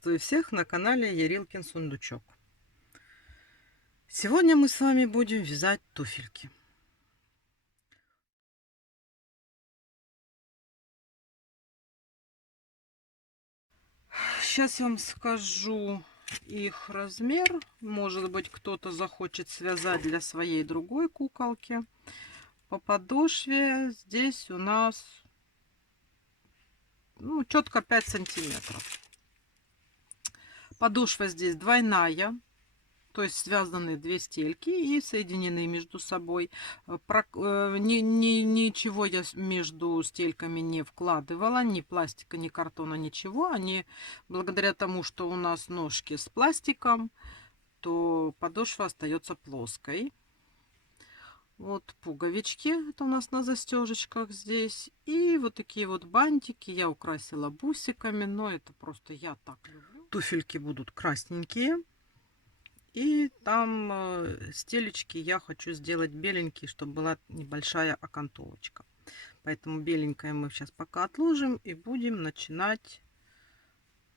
Приветствую всех на канале Ярилкин Сундучок. Сегодня мы с вами будем вязать туфельки. Сейчас я вам скажу их размер. Может быть, кто-то захочет связать для своей другой куколки. По подошве здесь у нас четко 5 сантиметров. Подошва здесь двойная. То есть связаны две стельки и соединены между собой. Ничего я между стельками не вкладывала, ни пластика, ни картона, ничего. Они, благодаря тому, что у нас ножки с пластиком, то подошва остается плоской. Вот пуговички, это у нас на застежечках здесь. И вот такие вот бантики я украсила бусиками, но это просто я так люблю. Туфельки будут красненькие. И там стелечки я хочу сделать беленькие, чтобы была небольшая окантовочка. Поэтому беленькое мы сейчас пока отложим и будем начинать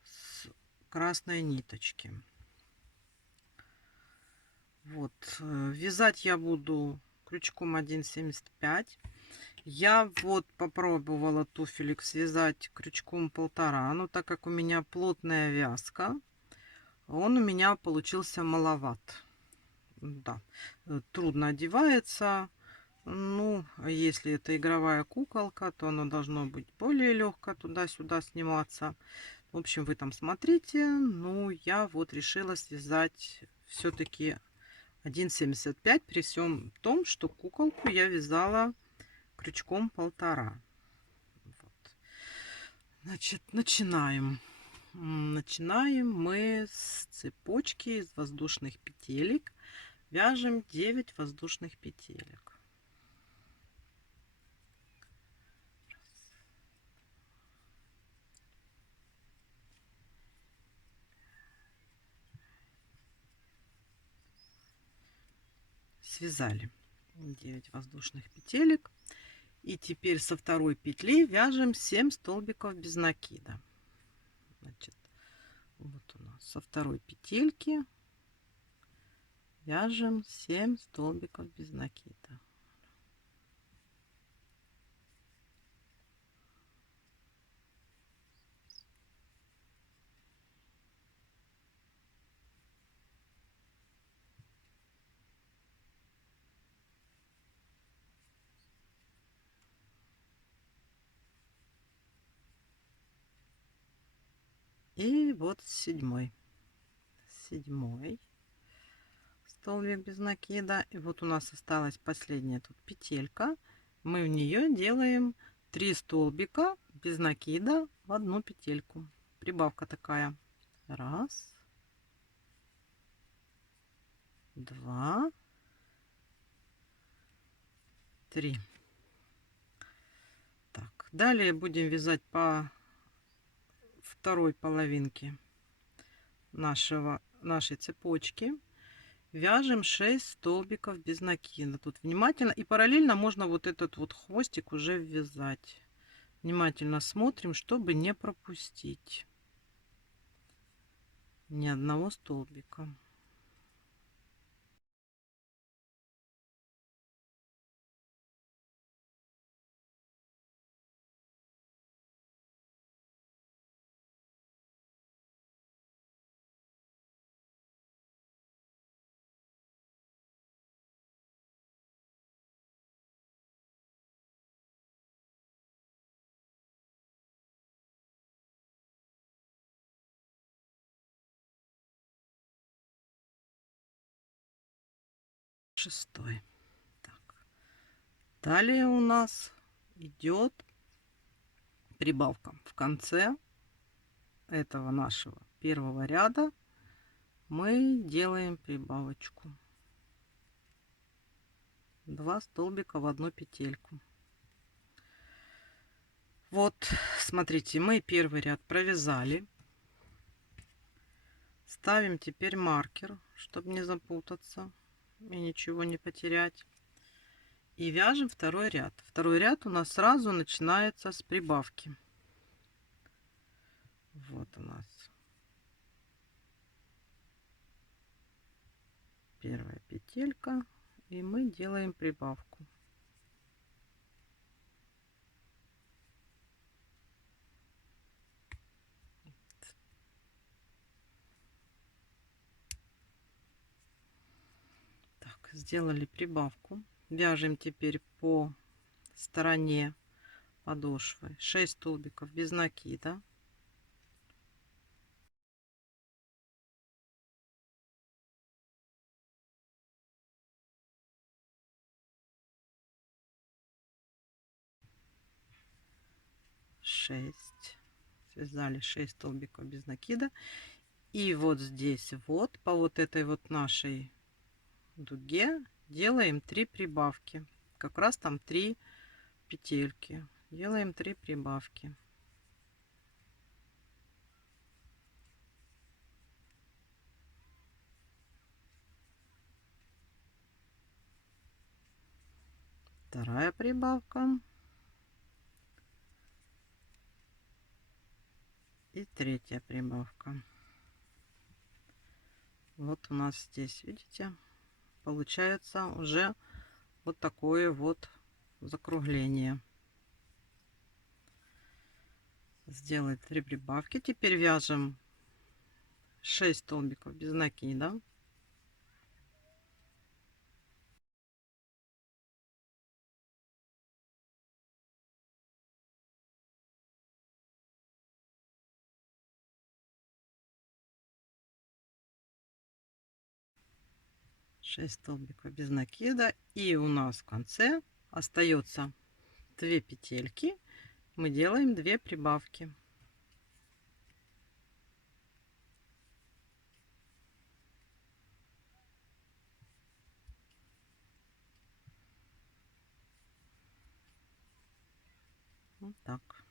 с красной ниточки. Вот, вязать я буду крючком 1,75. Я вот попробовала туфелек связать крючком 1,5, но так как у меня плотная вязка, он у меня получился маловат. Да, трудно одевается. Ну, а если это игровая куколка, то она должно быть более легкая, туда-сюда сниматься. В общем, вы там смотрите. Ну, я вот решила связать все-таки 1,75 при всем том, что куколку я вязала крючком 1,5. Вот. Значит, начинаем. Начинаем мы с цепочки из воздушных петелек. Вяжем 9 воздушных петелек. Связали 9 воздушных петелек. И теперь со второй петли вяжем 7 столбиков без накида. Значит, вот у нас со второй петельки вяжем 7 столбиков без накида. И вот седьмой столбик без накида. И вот у нас осталась последняя тут петелька. Мы в нее делаем 3 столбика без накида в одну петельку. Прибавка такая. Раз, два, три. Так, далее будем вязать по второй половинке нашей цепочки. Вяжем 6 столбиков без накида. Тут внимательно, и параллельно можно вот этот вот хвостик уже ввязать. Внимательно смотрим, чтобы не пропустить ни одного столбика. Шестой. Так. Далее у нас идет прибавка. В конце этого нашего первого ряда мы делаем прибавочку. 2 столбика в одну петельку. Вот, смотрите, мы первый ряд провязали. Ставим теперь маркер, чтобы не запутаться и ничего не потерять. И вяжем второй ряд. Второй ряд у нас сразу начинается с прибавки. Вот у нас Первая петелька, и мы делаем прибавку. Так, сделали прибавку. Вяжем теперь по стороне подошвы 6 столбиков без накида. Связали 6 столбиков без накида. И вот здесь вот по вот этой вот нашей дуге делаем 3 прибавки. Как раз там 3 петельки. Делаем 3 прибавки. Вторая прибавка. И третья прибавка. Вот у нас здесь, видите, получается уже вот такое вот закругление. Сделать 3 прибавки. Теперь вяжем 6 столбиков без накида. Шесть столбиков без накида, и у нас в конце остается 2 петельки. Мы делаем 2 прибавки. Вот так.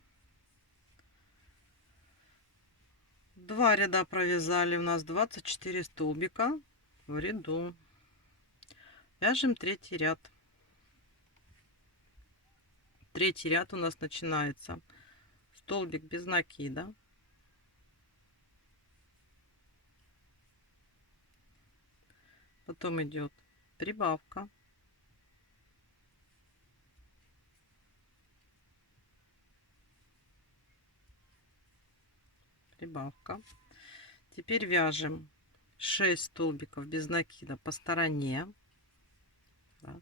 2 ряда провязали, у нас 24 столбика в ряду. Вяжем третий ряд. Третий ряд у нас начинается столбик без накида, потом идет прибавка, прибавка. Теперь вяжем 6 столбиков без накида по стороне. Раз.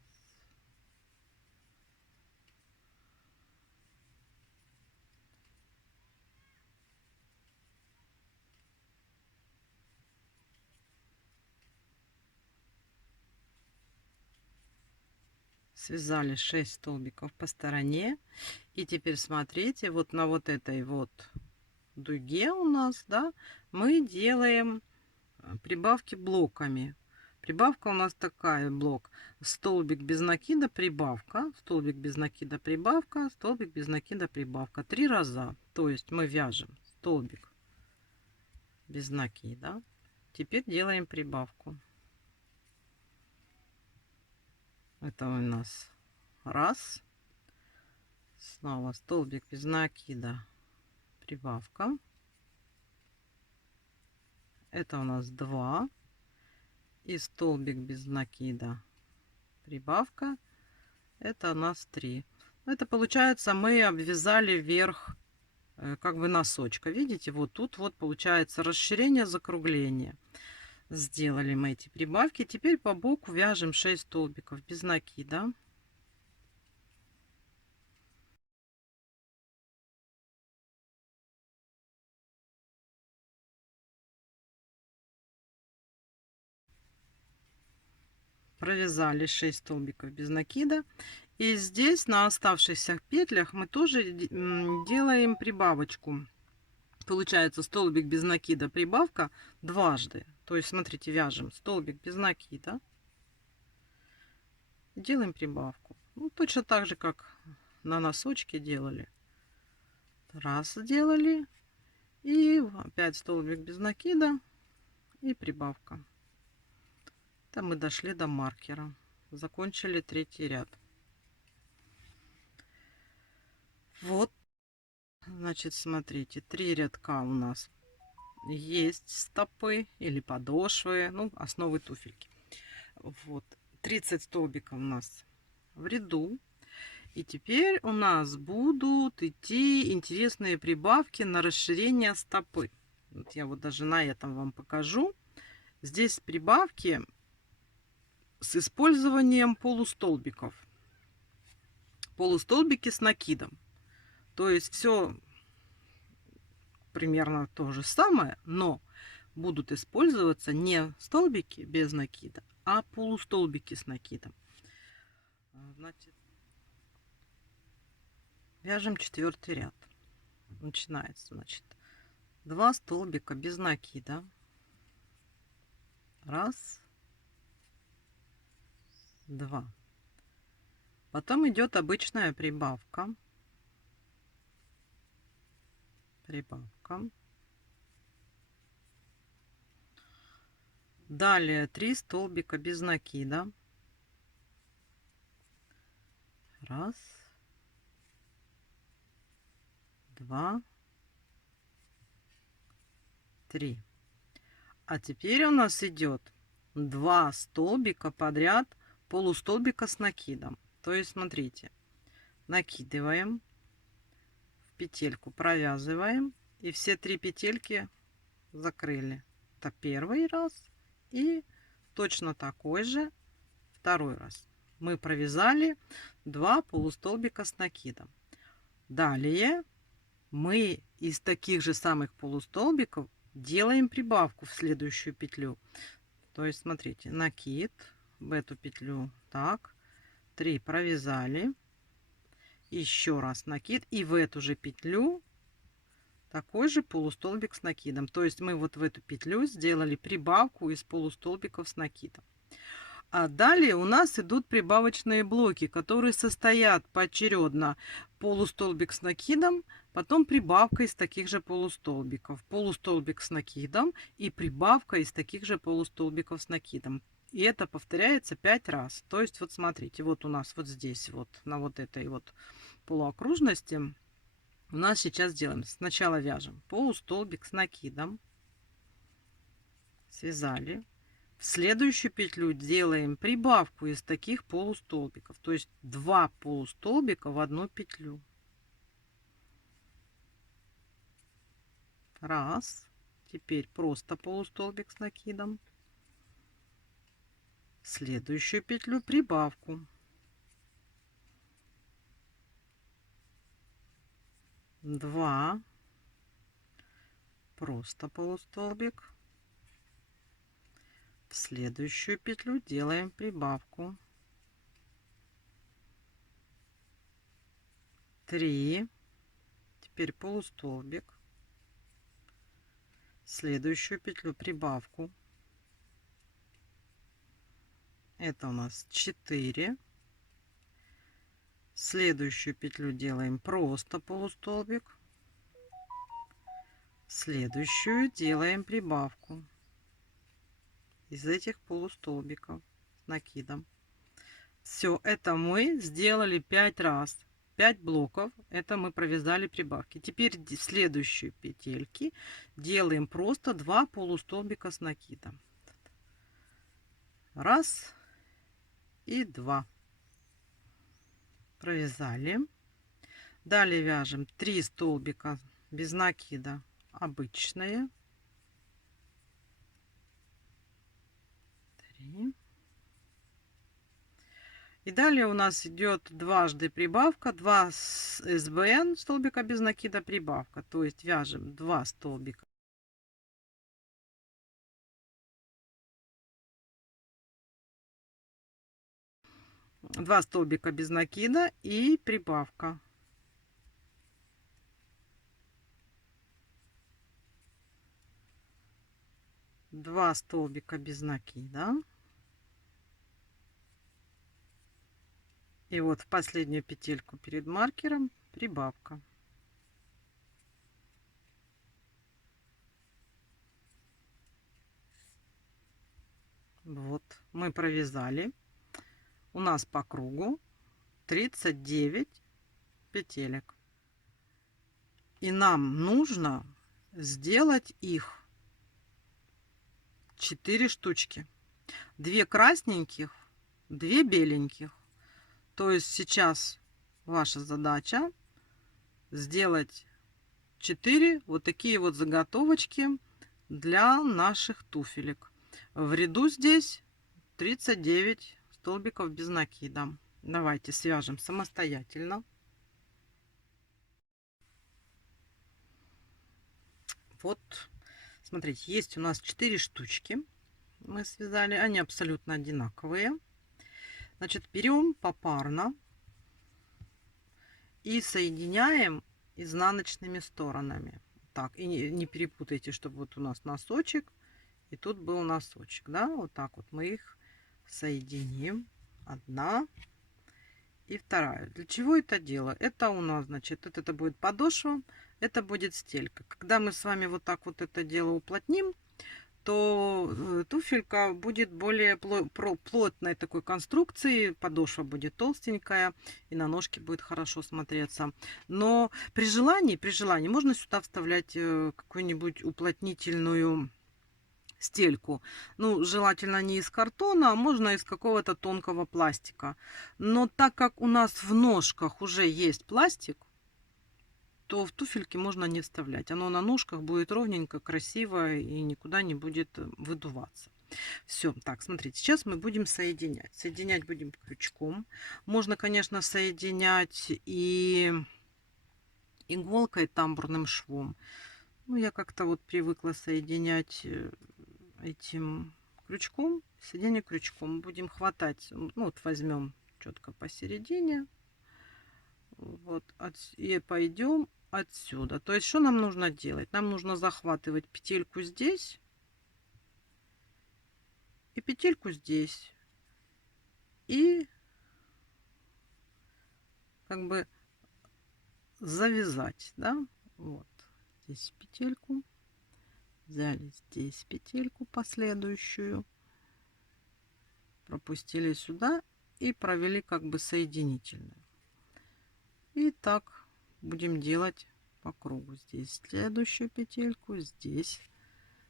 Связали 6 столбиков по стороне. И теперь смотрите, вот на вот этой вот дуге у нас, да, мы делаем прибавки блоками. Прибавка у нас такая: блок столбик без накида, прибавка, столбик без накида, прибавка, столбик без накида, прибавка. 3 раза. То есть мы вяжем столбик без накида. Теперь делаем прибавку. Это у нас раз. Снова столбик без накида, прибавка. Это у нас 2. И столбик без накида, прибавка. Это у нас 3. Это получается, мы обвязали верх как бы носочка. Видите, вот тут вот получается расширение, закругление. Сделали мы эти прибавки. Теперь по боку вяжем 6 столбиков без накида. Провязали 6 столбиков без накида. И здесь на оставшихся петлях мы тоже делаем прибавочку. Получается столбик без накида, прибавка дважды. То есть смотрите, вяжем столбик без накида, делаем прибавку. Ну, точно так же, как на носочке делали. Раз сделали, и опять столбик без накида и прибавка. Это мы дошли до маркера, закончили третий ряд. Вот, значит, смотрите, 3 рядка у нас есть стопы или подошвы, ну, основы туфельки. Вот, 30 столбиков у нас в ряду. И теперь у нас будут идти интересные прибавки на расширение стопы. Вот я вот даже на этом вам покажу. Здесь прибавки с использованием полустолбиков. Полустолбики с накидом. То есть все примерно то же самое, но будут использоваться не столбики без накида, а полустолбики с накидом. Значит, вяжем 4-й ряд. Начинается, значит, 2 столбика без накида. Раз, два. Потом идет обычная прибавка. Прибавка. Далее 3 столбика без накида. Раз, два, три. А теперь у нас идет 2 столбика подряд полустолбика с накидом. То есть, смотрите, накидываем, в петельку провязываем, и все 3 петельки закрыли. Это первый раз. И точно такой же второй раз. Мы провязали 2 полустолбика с накидом. Далее мы из таких же самых полустолбиков делаем прибавку в следующую петлю. То есть, смотрите, накид в эту петлю, так, 3 провязали, еще раз накид, и в эту же петлю такой же полустолбик с накидом. То есть мы вот в эту петлю сделали прибавку из полустолбиков с накидом. А далее у нас идут прибавочные блоки, которые состоят поочередно полустолбик с накидом, потом прибавка из таких же полустолбиков, полустолбик с накидом и прибавка из таких же полустолбиков с накидом. И это повторяется 5 раз. То есть вот смотрите, вот у нас вот здесь вот на вот этой вот полуокружности у нас сейчас делаем. Сначала вяжем полустолбик с накидом, связали. В следующую петлю делаем прибавку из таких полустолбиков, то есть 2 полустолбика в одну петлю. Раз. Теперь просто полустолбик с накидом. В следующую петлю прибавку. 2. Просто полустолбик. В следующую петлю делаем прибавку. 3. Теперь полустолбик. В следующую петлю прибавку. Это у нас 4. Следующую петлю делаем просто полустолбик. Следующую делаем прибавку из этих полустолбиков с накидом. Все это мы сделали 5 раз. 5 блоков. Это мы провязали прибавки. Теперь в следующую петельки делаем просто 2 полустолбика с накидом. Раз и 2. Провязали. Далее вяжем 3 столбика без накида обычные. 3. И далее у нас идет дважды прибавка, 2 СБН столбика без накида прибавка. То есть вяжем 2 столбика. Два столбика без накида и прибавка. Два столбика без накида. И вот в последнюю петельку перед маркером прибавка. Вот мы провязали. У нас по кругу 39 петелек. И нам нужно сделать их 4 штучки. 2 красненьких, 2 беленьких. То есть сейчас ваша задача сделать 4 вот такие вот заготовочки для наших туфелек. В ряду здесь 39 столбиков без накида. Давайте свяжем самостоятельно. Вот, смотрите, есть у нас 4 штучки. Мы связали, они абсолютно одинаковые. Значит, берем попарно и соединяем изнаночными сторонами. Так, и не перепутайте, чтобы вот у нас носочек, и тут был носочек, да, вот так вот мы их соединим. Одна и вторая. Для чего это дело? Это у нас, значит, это будет подошва, это будет стелька. Когда мы с вами вот так вот это дело уплотним, то туфелька будет более плотной такой конструкции, подошва будет толстенькая, и на ножке будет хорошо смотреться. Но при желании можно сюда вставлять какую-нибудь уплотнительную стельку. Ну, желательно не из картона, а можно из какого-то тонкого пластика. Но так как у нас в ножках уже есть пластик, то в туфельки можно не вставлять. Оно на ножках будет ровненько, красиво и никуда не будет выдуваться. Все, так, смотрите, сейчас мы будем соединять. Соединять будем крючком. Можно, конечно, соединять и иголкой, тамбурным швом. Ну, я как-то вот привыкла соединять этим крючком. Соединение крючком. Будем хватать, ну, вот возьмем четко посередине. Вот, и пойдем отсюда. То есть, что нам нужно делать? Нам нужно захватывать петельку здесь и петельку здесь. И как бы завязать, да? Вот здесь петельку. Взяли здесь петельку последующую. Пропустили сюда и провели как бы соединительную. И так будем делать по кругу. Здесь следующую петельку, здесь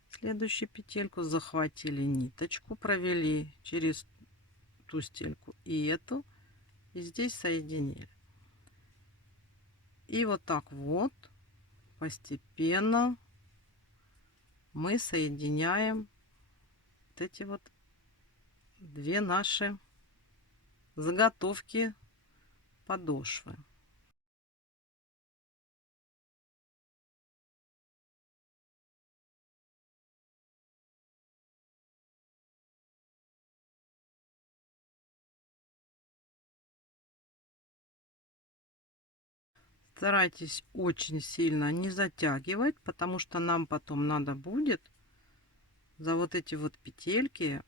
следующую петельку, захватили ниточку, провели через ту стельку и эту, и здесь соединили. И вот так вот постепенно мы соединяем вот эти вот две наши заготовки подошвы. Старайтесь очень сильно не затягивать, потому что нам потом надо будет за вот эти вот петельки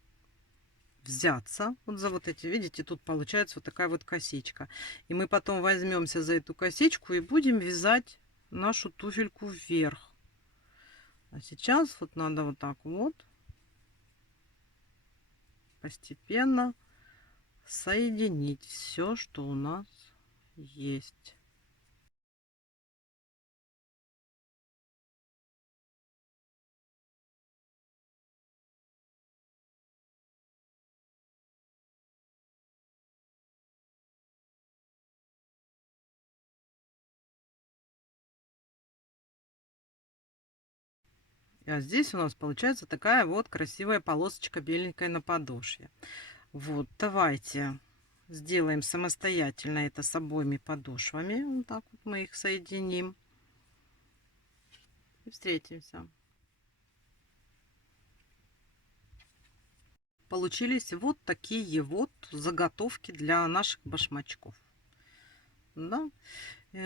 взяться. Вот за вот эти, видите, тут получается вот такая вот косичка. И мы потом возьмемся за эту косичку и будем вязать нашу туфельку вверх. А сейчас вот надо вот так вот постепенно соединить все, что у нас есть. А здесь у нас получается такая вот красивая полосочка беленькая на подошве. Вот, давайте сделаем самостоятельно это с обоими подошвами. Вот так вот мы их соединим. И встретимся. Получились вот такие вот заготовки для наших башмачков. Да?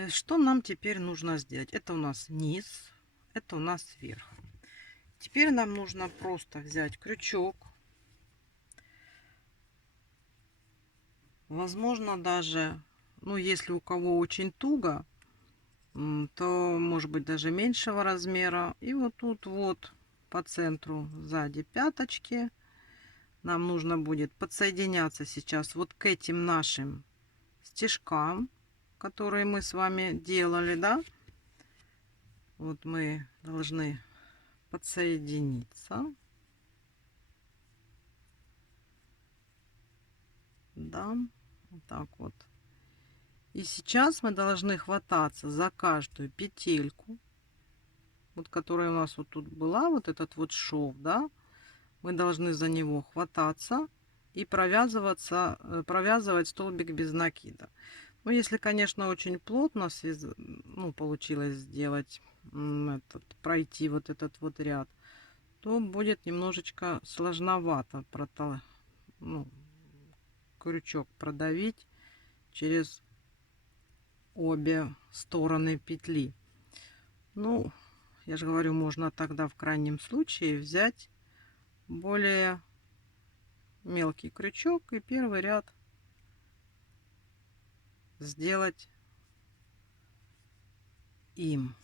Что нам теперь нужно сделать? Это у нас низ, это у нас верх. Теперь нам нужно просто взять крючок. Возможно, даже, ну, если у кого очень туго, то может быть даже меньшего размера. И вот тут вот по центру сзади пяточки нам нужно будет подсоединяться сейчас вот к этим нашим стежкам, которые мы с вами делали, да. Вот мы должны подсоединиться. да, вот так вот. И сейчас мы должны хвататься за каждую петельку, вот которая у нас вот тут была, вот этот вот шов, да, мы должны за него хвататься и провязывать столбик без накида. Ну, если, конечно, очень плотно ну, получилось сделать, пройти вот этот вот ряд, то будет немножечко сложновато ну, крючок продавить через обе стороны петли. Ну, я же говорю, можно тогда в крайнем случае взять более мелкий крючок и первый ряд сделать им.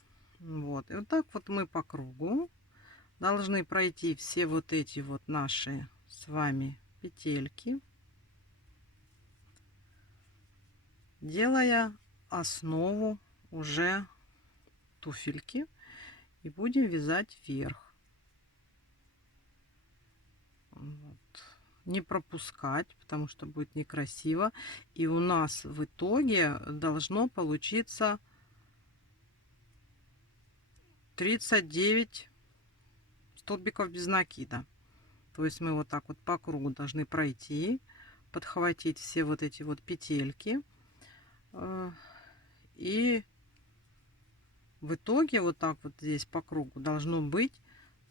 Вот. И вот так вот мы по кругу должны пройти все вот эти вот наши с вами петельки, делая основу уже туфельки, и будем вязать вверх. Вот. Не пропускать, потому что будет некрасиво. И у нас в итоге должно получиться 39 столбиков без накида. То есть мы вот так вот по кругу должны пройти, подхватить все вот эти вот петельки. И в итоге вот так вот здесь по кругу должно быть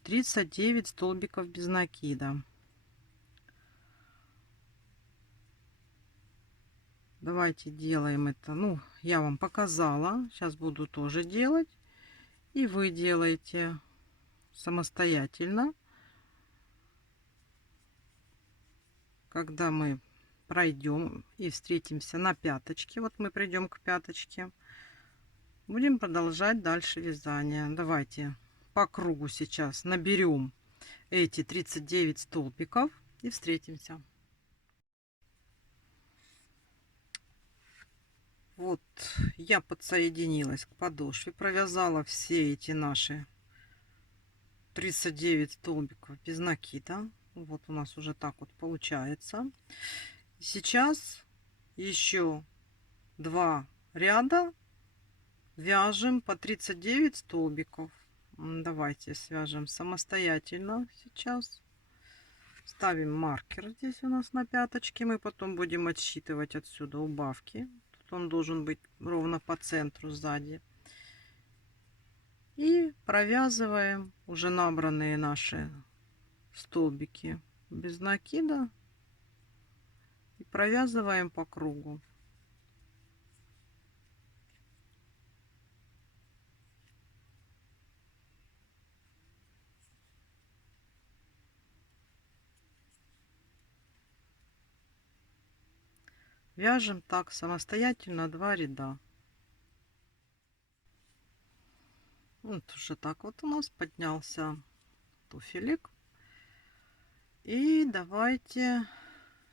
39 столбиков без накида. Давайте делаем это. Ну, я вам показала. Сейчас буду тоже делать. И вы делаете самостоятельно. Когда мы пройдем и встретимся на пяточке, вот мы придем к пяточке, будем продолжать дальше вязание. Давайте по кругу сейчас наберем эти 39 столбиков и встретимся. Вот я подсоединилась к подошве, провязала все эти наши 39 столбиков без накида. Вот у нас уже так вот получается. Сейчас еще 2 ряда вяжем по 39 столбиков. Давайте свяжем самостоятельно сейчас. Ставим маркер здесь у нас на пяточке. Мы потом будем отсчитывать отсюда убавки. Тут он должен быть ровно по центру сзади. И провязываем уже набранные наши столбики без накида. И провязываем по кругу. Вяжем так самостоятельно 2 ряда. Вот уже так вот у нас поднялся туфелек. И давайте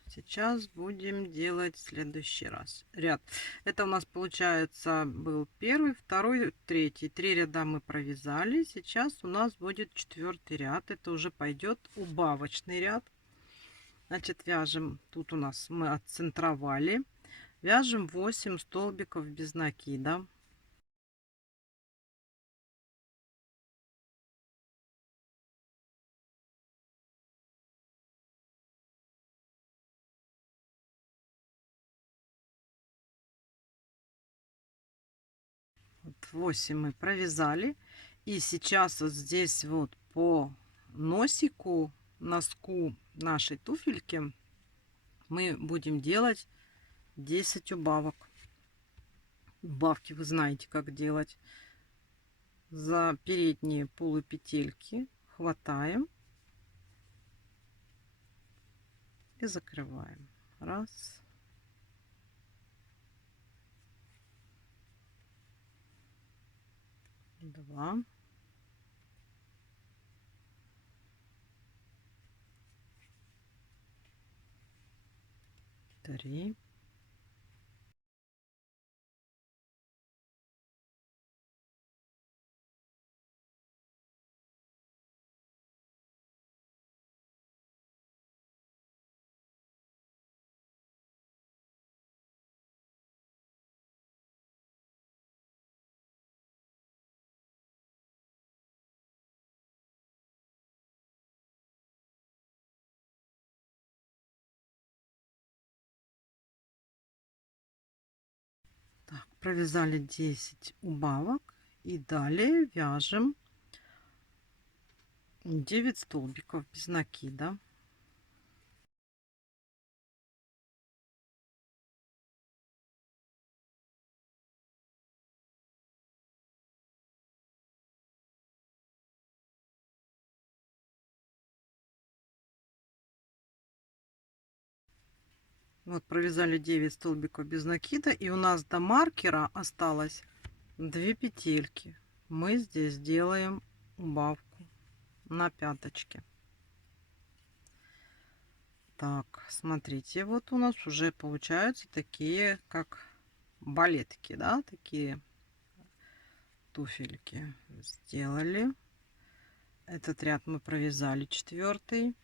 сейчас будем делать следующий ряд. Это у нас получается был первый, второй, третий. 3 ряда мы провязали. Сейчас у нас будет 4-й ряд. Это уже пойдет убавочный ряд. Значит, вяжем. Тут у нас мы отцентровали. Вяжем 8 столбиков без накида. Вот 8 мы провязали. И сейчас вот здесь вот по носику, носку нашей туфельки мы будем делать 10 убавок. Убавки вы знаете, как делать. За передние полупетельки хватаем и закрываем. Раз. Два. Три. провязали 10 убавок и далее вяжем 9 столбиков без накида. Вот провязали 9 столбиков без накида, и у нас до маркера осталось 2 петельки. Мы здесь делаем убавку на пяточке. Так, смотрите, вот у нас уже получаются такие, как балетки, да, такие туфельки. Сделали. Этот ряд мы провязали, 4-й.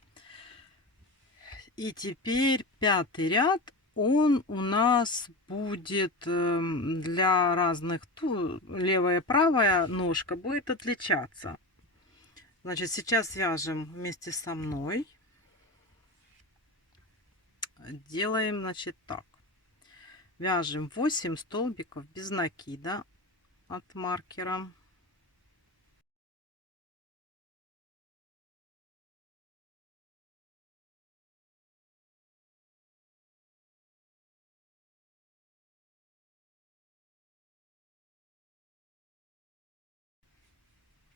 И теперь 5-й ряд, он у нас будет для разных, левая и правая ножка будет отличаться. Значит, сейчас вяжем вместе со мной. Делаем, значит, так. Вяжем 8 столбиков без накида от маркера.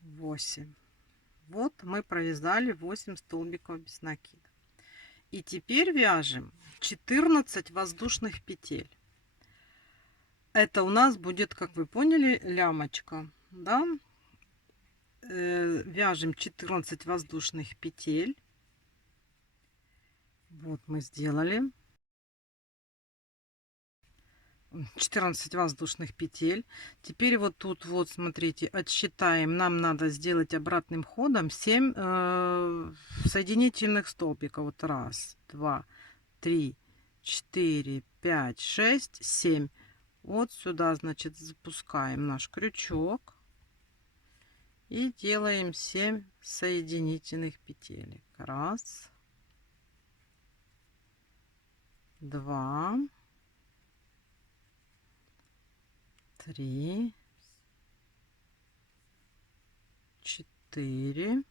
Восемь. Вот мы провязали 8 столбиков без накида. И теперь вяжем 14 воздушных петель. Это у нас будет, как вы поняли, лямочка, да? Вяжем 14 воздушных петель. Вот мы сделали 14 воздушных петель. Теперь вот тут вот смотрите, отсчитаем. Нам надо сделать обратным ходом 7 соединительных столбиков. Вот раз, два, три, 4, 5, 6, 7. Вот сюда, значит, запускаем наш крючок и делаем 7 соединительных петелек. Раз, два, три, 4,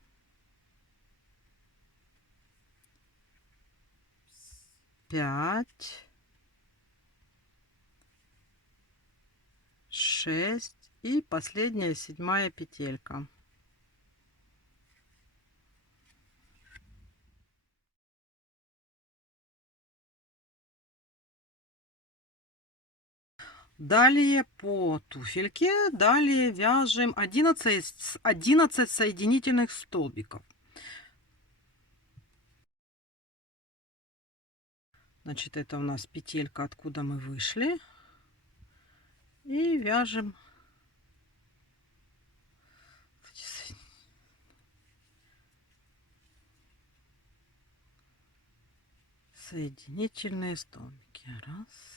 5, 6 и последняя 7-я петелька. Далее по туфельке, далее вяжем 11 соединительных столбиков. Значит, это у нас петелька, откуда мы вышли. И вяжем соединительные столбики. Раз.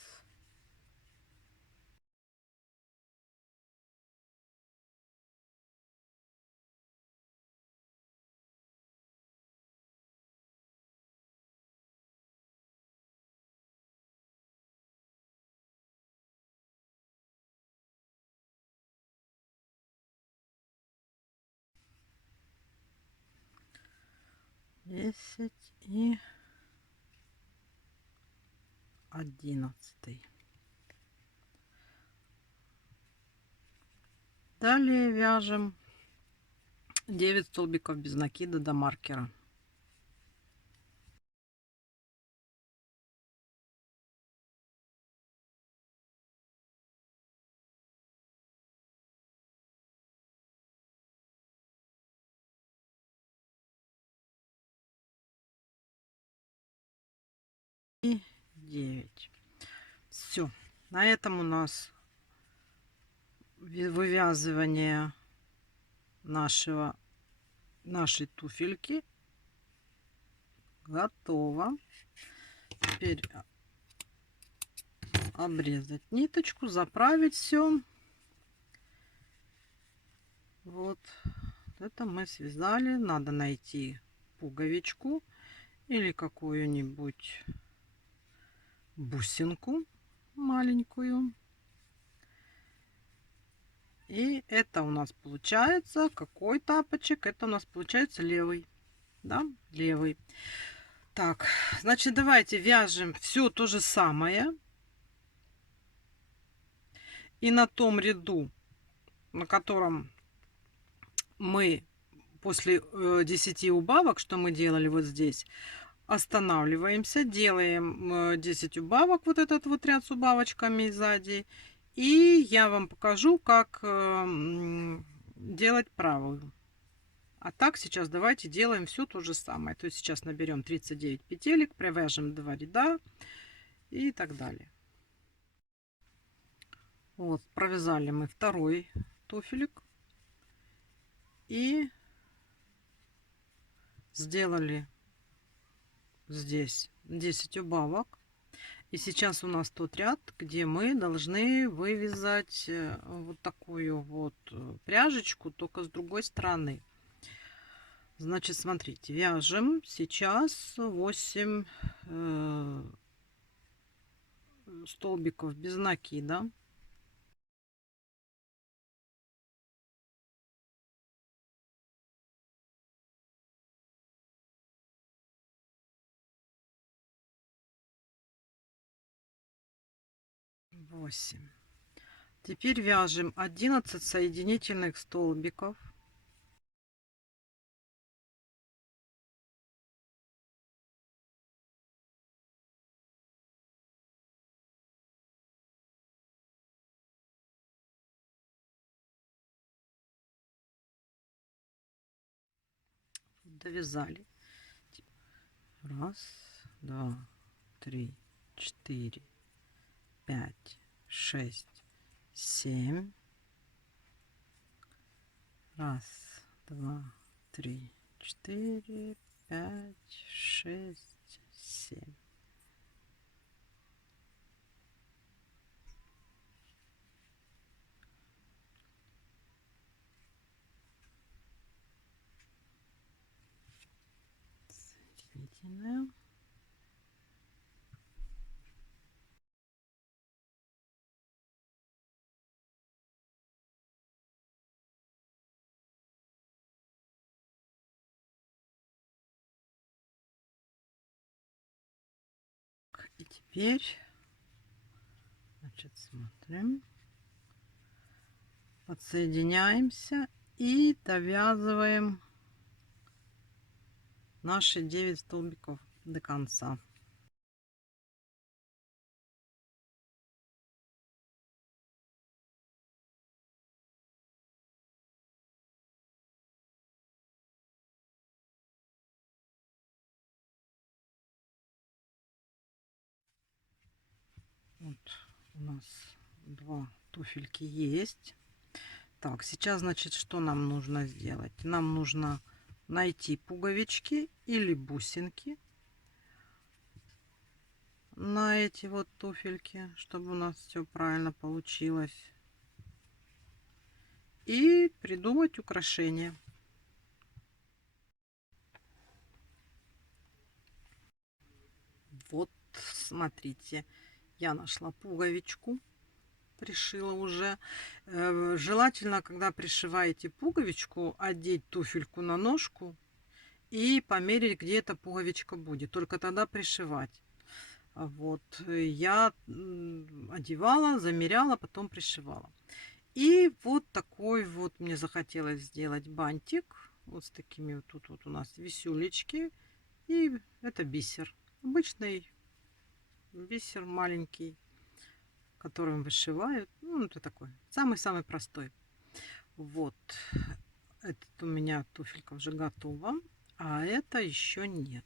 Десять и 11. Далее вяжем 9 столбиков без накида до маркера. И 9. Все. На этом у нас вывязывание нашей туфельки готово. Теперь обрезать ниточку, заправить все. Вот это мы связали. Надо найти пуговичку или какую-нибудь бусинку маленькую. И это у нас получается какой тапочек? Это у нас получается левый. Да, левый. Так, значит, давайте вяжем все то же самое. И на том ряду, на котором мы после 10 убавок, что мы делали вот здесь, останавливаемся, делаем 10 убавок, вот этот вот ряд с убавочками сзади. И я вам покажу, как делать правую. А так сейчас давайте делаем все то же самое. То есть сейчас наберем 39 петелек, провяжем 2 ряда и так далее. Вот, провязали мы второй туфелек и сделали здесь 10 убавок. И сейчас у нас тот ряд, где мы должны вывязать вот такую вот пряжечку, только с другой стороны. Значит, смотрите, вяжем сейчас 8 столбиков без накида. Восемь. Теперь вяжем 11 соединительных столбиков. Довязали. Раз, два, три, четыре, 5, 6, 7. Раз, два, три, 4, 5, 6, 7. Соединительная. И теперь, значит, смотрим, подсоединяемся и довязываем наши 9 столбиков до конца. Вот у нас 2 туфельки есть. Так, сейчас, значит, что нам нужно сделать? Нам нужно найти пуговички или бусинки на эти вот туфельки, чтобы у нас все правильно получилось. И придумать украшение. Вот, смотрите, я нашла пуговичку, пришила уже. Желательно, когда пришиваете пуговичку, одеть туфельку на ножку и померить, где эта пуговичка будет. Только тогда пришивать. Вот, я одевала, замеряла, потом пришивала. И вот такой вот мне захотелось сделать бантик. Вот с такими вот тут вот у нас висюлечки. И это бисер. Обычный бисер маленький, которым вышивают. Ну, это такой самый-самый простой. Вот. Это у меня туфелька уже готова. А это еще нет.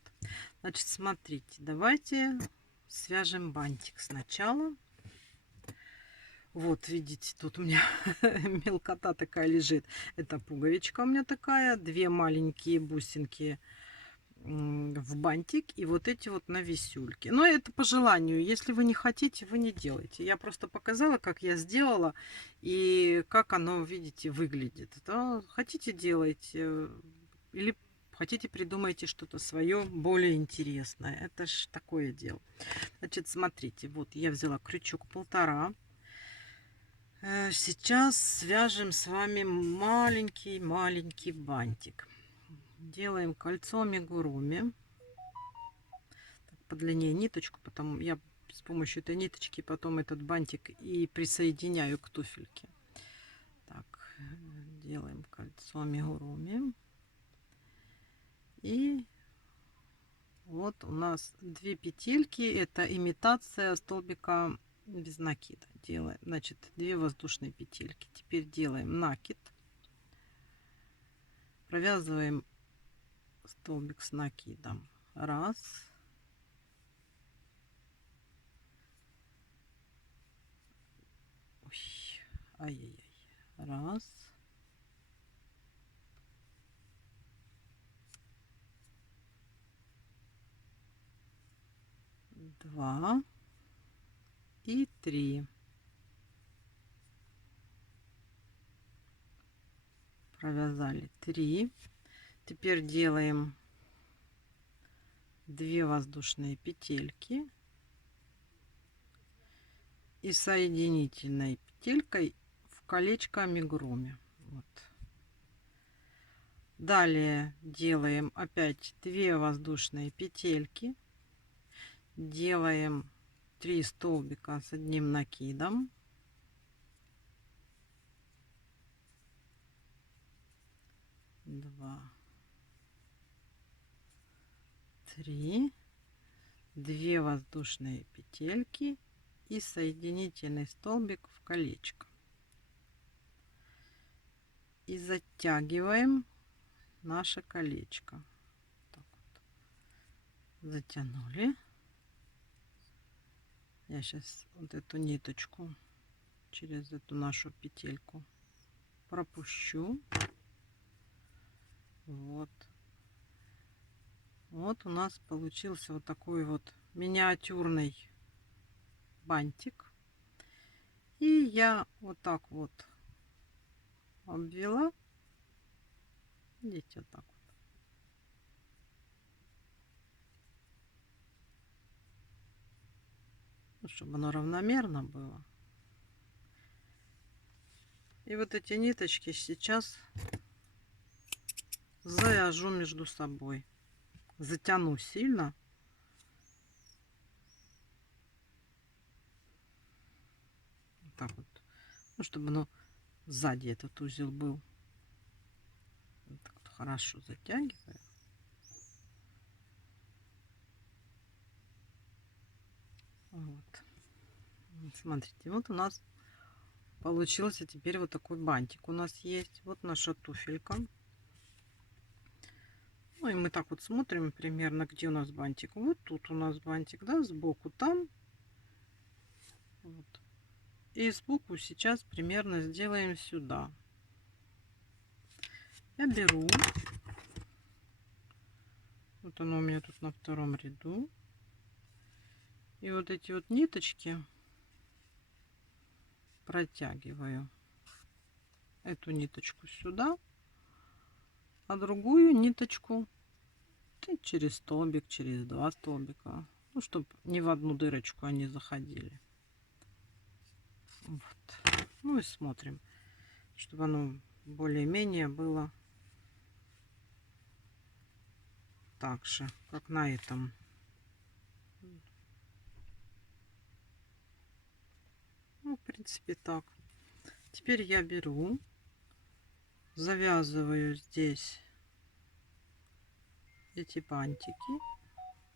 Значит, смотрите, давайте свяжем бантик сначала. Вот, видите, тут у меня мелкота такая лежит. Это пуговичка у меня такая. 2 маленькие бусинки в бантик. И вот эти вот на висюльке. Но это по желанию. Если вы не хотите, вы не делаете. Я просто показала, как я сделала. И как оно, видите, выглядит. Да? Хотите, делайте. Или хотите, придумайте что-то свое более интересное. Это ж такое дело. Значит, смотрите. Вот я взяла крючок 1,5. Сейчас свяжем с вами маленький бантик. Делаем кольцо амигуруми. Подлиннее ниточку, потом я с помощью этой ниточки потом этот бантик и присоединяю к туфельке. Так, делаем кольцо амигуруми. И вот у нас 2 петельки. Это имитация столбика без накида. Делаем, значит, 2 воздушные петельки. Теперь делаем накид. Провязываем столбик с накидом. Раз. Ой, ай-яй-яй. Раз. Два. И 3. Провязали 3. Теперь делаем 2 воздушные петельки и соединительной петелькой в колечко амигуруми. Вот. Далее делаем опять 2 воздушные петельки, делаем 3 столбика с одним накидом. Два, 3, 2 воздушные петельки и соединительный столбик в колечко. И затягиваем наше колечко. Так вот. Затянули. Я сейчас вот эту ниточку через эту нашу петельку пропущу. Вот. Вот у нас получился вот такой вот миниатюрный бантик. И я вот так вот обвела. Видите, вот так вот. Ну, чтобы оно равномерно было. И вот эти ниточки сейчас завяжу между собой. Затяну сильно. Вот так вот. Ну, чтобы оно сзади этот узел был. Вот так вот хорошо затягиваю. Вот. Смотрите, вот у нас получился теперь вот такой бантик у нас есть. Вот наша туфелька. Ну и мы так вот смотрим примерно, где у нас бантик. Вот тут у нас бантик, да, сбоку там. Вот. И сбоку сейчас примерно сделаем сюда. Я беру. Вот оно у меня тут на втором ряду. И вот эти вот ниточки протягиваю. Эту ниточку сюда, а другую ниточку через столбик, через 2 столбика. Ну, чтобы ни в одну дырочку они заходили. Вот. Ну и смотрим, чтобы оно более-менее было так же, как на этом. Ну, в принципе, так. Теперь я беру, завязываю здесь эти бантики,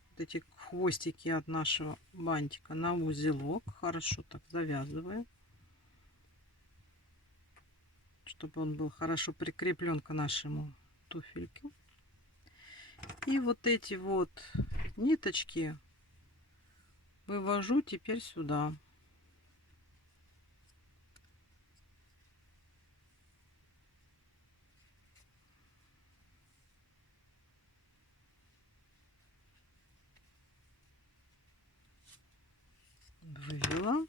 вот эти хвостики от нашего бантика на узелок. Хорошо так завязываю, чтобы он был хорошо прикреплен к нашему туфельке. И вот эти вот ниточки вывожу теперь сюда. Вывела.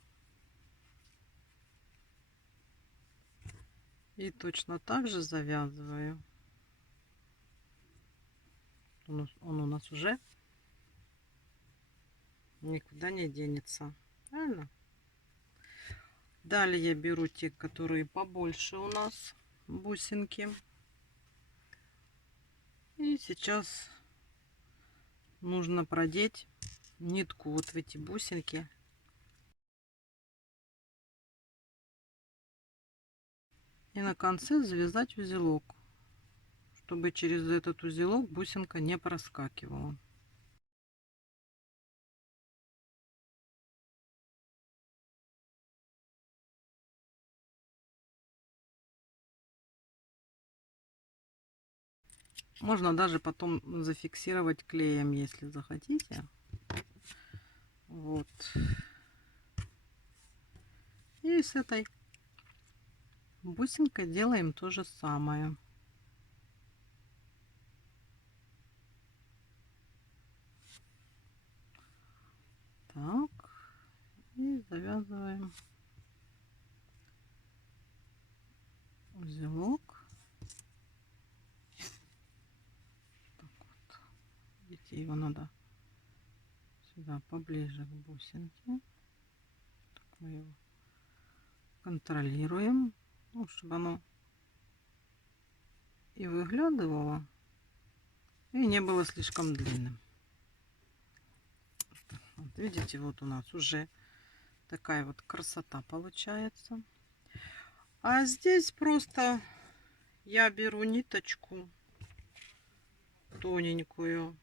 И точно так же завязываю. Он у нас уже никуда не денется. Правильно? Далее я беру те, которые побольше у нас бусинки. И сейчас нужно продеть нитку вот в эти бусинки. И на конце завязать узелок, чтобы через этот узелок бусинка не проскакивала. Можно даже потом зафиксировать клеем, если захотите. Вот. И с этой бусинкой делаем то же самое. Так. И завязываем узелок. Так вот. Видите, его надо сюда поближе к бусинке. Так мы его контролируем, ну, чтобы оно и выглядывало, и не было слишком длинным. Вот, видите, вот у нас уже такая вот красота получается. А здесь просто я беру ниточку тоненькую.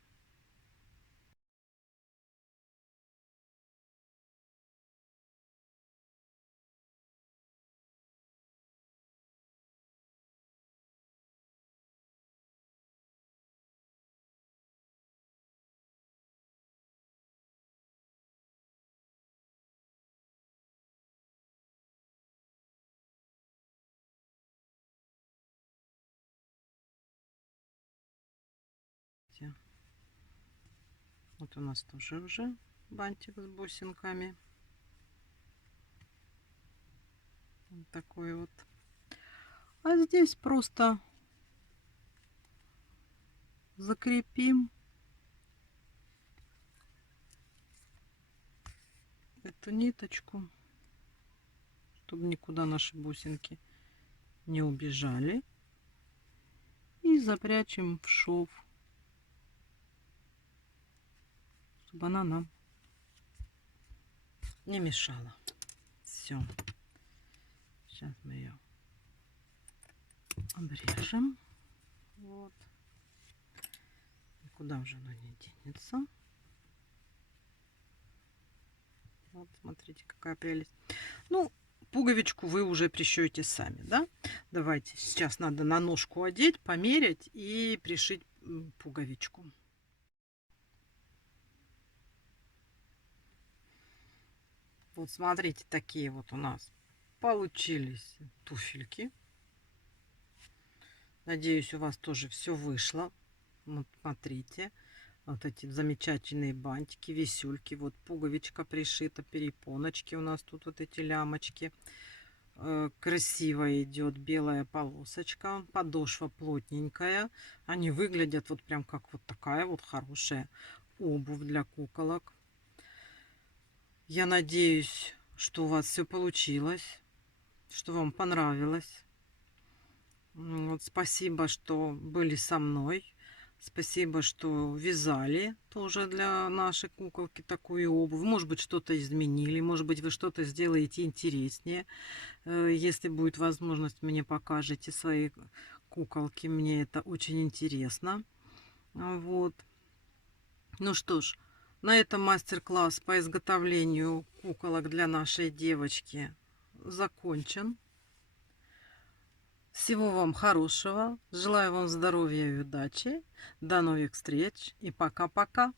Вот у нас тоже уже бантик с бусинками. Вот такой вот. А здесь просто закрепим эту ниточку, чтобы никуда наши бусинки не убежали. И запрячем в шов, чтобы она нам не мешала. Все. Сейчас мы ее обрежем. Вот. Никуда уже она не денется. Вот, смотрите, какая прелесть. Ну, пуговичку вы уже пришьете сами, да? Давайте, сейчас надо на ножку одеть, померять и пришить пуговичку. Вот смотрите, такие вот у нас получились туфельки. Надеюсь, у вас тоже все вышло. Вот смотрите, вот эти замечательные бантики, висюльки. Вот пуговичка пришита, перепоночки у нас тут, вот эти лямочки. Красиво идет белая полосочка, подошва плотненькая. Они выглядят вот прям как вот такая вот хорошая обувь для куколок. Я надеюсь, что у вас все получилось, что вам понравилось. Вот, спасибо, что были со мной. Спасибо, что вязали тоже для нашей куколки такую обувь. Может быть, что-то изменили, может быть, вы что-то сделаете интереснее. Если будет возможность, мне покажете свои куколки. Мне это очень интересно. Вот. Ну что ж, на этом мастер-класс по изготовлению куколок для нашей девочки закончен. Всего вам хорошего. Желаю вам здоровья и удачи. До новых встреч и пока-пока.